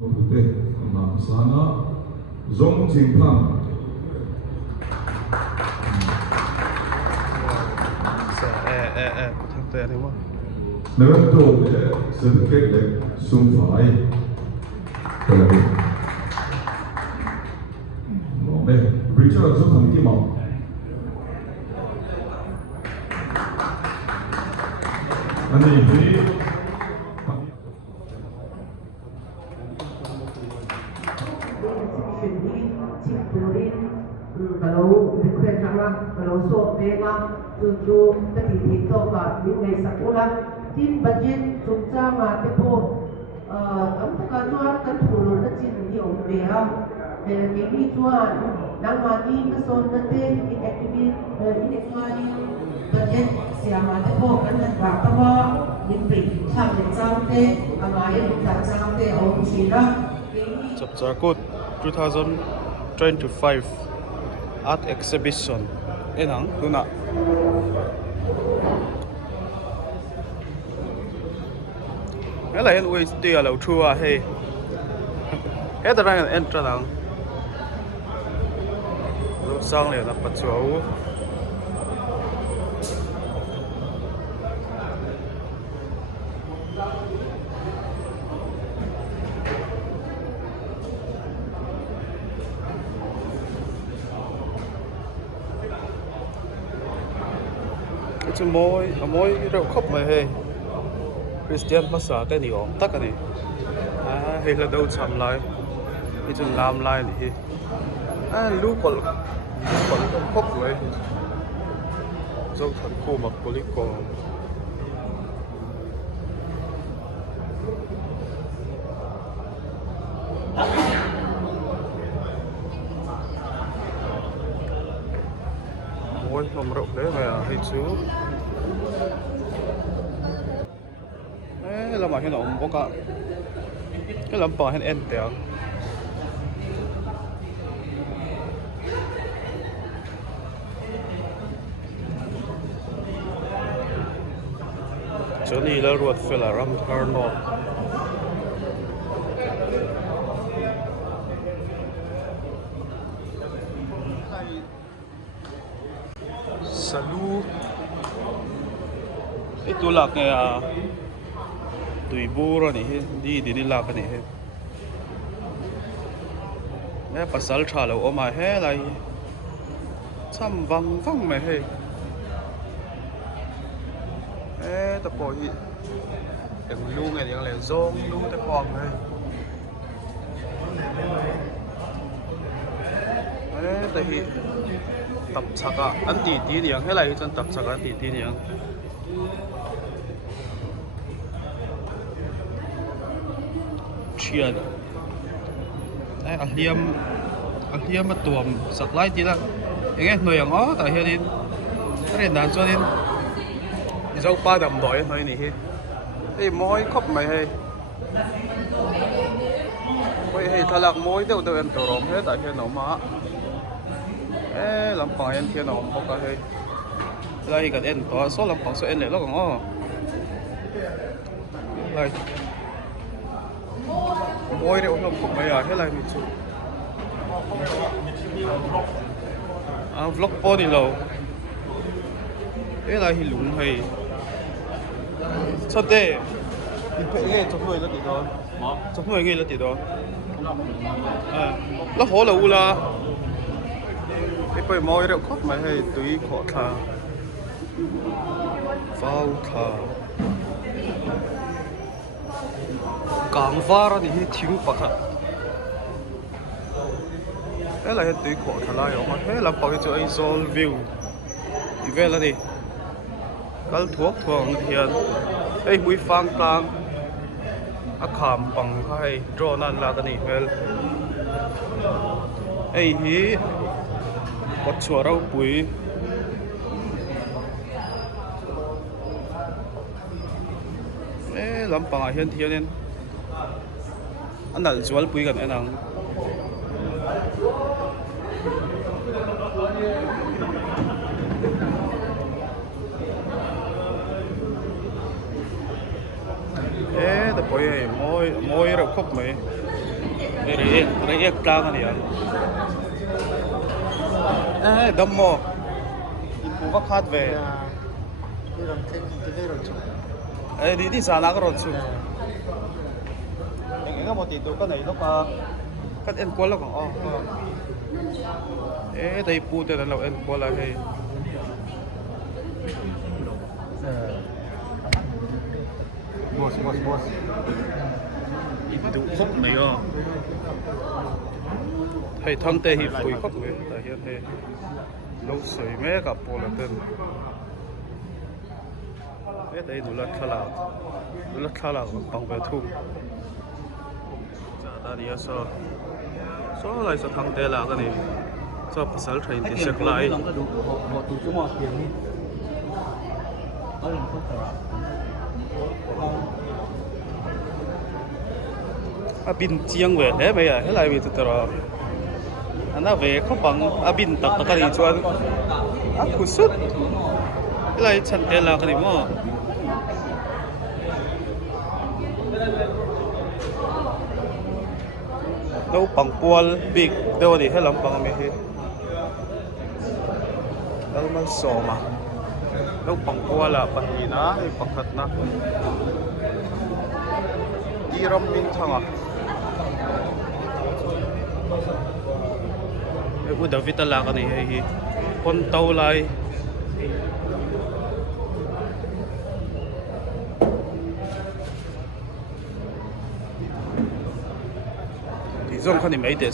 Nam sana zong ching phang thằng tệ này quá nâng tô sân kết lệ xung phải cái này mong đây Richard giúp thằng kia mong anh ấy thì kalau dikwe kama kalau so bega tu tadi itu ka dingai sakula tin budget sumca ma tepo am ta chuan kan thulu na chin ni om be ha ke ni chuan nang ma ni ka son na te ni activity ni ekmani budget siama tepo kan na ba ta wa ni pe tham le chang te amai ta chang te om chira Chapcharkut 2025 art exhibition enang tuna cái này anh tia là chua hay cái đó là anh cho rằng lúc sang liền là bắt chuột cái môi rượu khóc mà hay Christian massage cái này ổn tất cả này hay là đâu chậm lại cái chân làm lại này lú còn khóc rồi dâu thần khô mặc polico môi không rộng đấy mà hay chú là mà hiện không có cả cái làm bằng hiện em tiểu chỗ này là ruột phải là ram thar nọ salu itu lah kayak tùy bù rồi này đi lạc cái này nghe pasal trả lời ôm ai hết lại chăm văng văng mày hết tập bộ gì đừng lu ngày đừng lại zong lu tập bom này tại vì tập chắc à anh tí niệm hết lại chân tập chắc anh tí niệm chuyện anh liam mà tuồng sặc lại tí là nghe người ở ngõ tại hiện đi cái này đàn cho nên dâu ba đầm đói nói này hết thì môi khóc mày hay mày hay thà lạc môi đều đều ăn tổ rồng hết tại hiện nó mà làm bằng anh thiên nó không có hay đây cái anh to số làm bằng số anh này nó còn ngó đây môi đều không khóc mày à thế này mình chụp vlog po đi lâu thế là thì lúng hay sao thế thì phải nghe chụp người là gì đó chụp người nghe là gì đó nó khó là u la cái bề môi đều khóc mày hay tùy khó thà vào thà càng phá ra thì thiếu bạc hả thế là tùy khó thà lại mà thế là bảo cho ai sol view thì về là đi cái thuốc thường hiện ấy mũi phang tang khám bằng hay draw nan là cái này về ấy hi có chùa rau bụi làm bằng hiện thiên nên anh đã chùa bụi gần anh ăn tập bụi môi rau khóc mày Rồi ek plang anh em. Đâm mò. Cũng có khát về. Đi xa lá cái rồi chung. Cái một tí tụ cái này nó có cắt em quá là còn đây pu tên là em quá là hay. Boss. Đủ khóc này hay thằng tê hi phủi khóc về tại hiện hay lâu sưởi mé gặp bộ là tên đây đủ lật khá là bằng về thu ta đi số lại số thằng tê là cái này số pasal train thì sẽ lại bin chiang về thế bây giờ thế lại bị tụt rồi anh về không bằng bin tắc cái này cho cú sút thế lại chân tê là cái này mà đâu bằng buồn big đâu đi hết lắm bằng mấy hết đâu mà sổ mà đâu bằng buồn là bằng gì nó bằng thật nó đi rom min thằng à udah vita lah kan ni pon tau lai thì dùng kan ni mấy tiền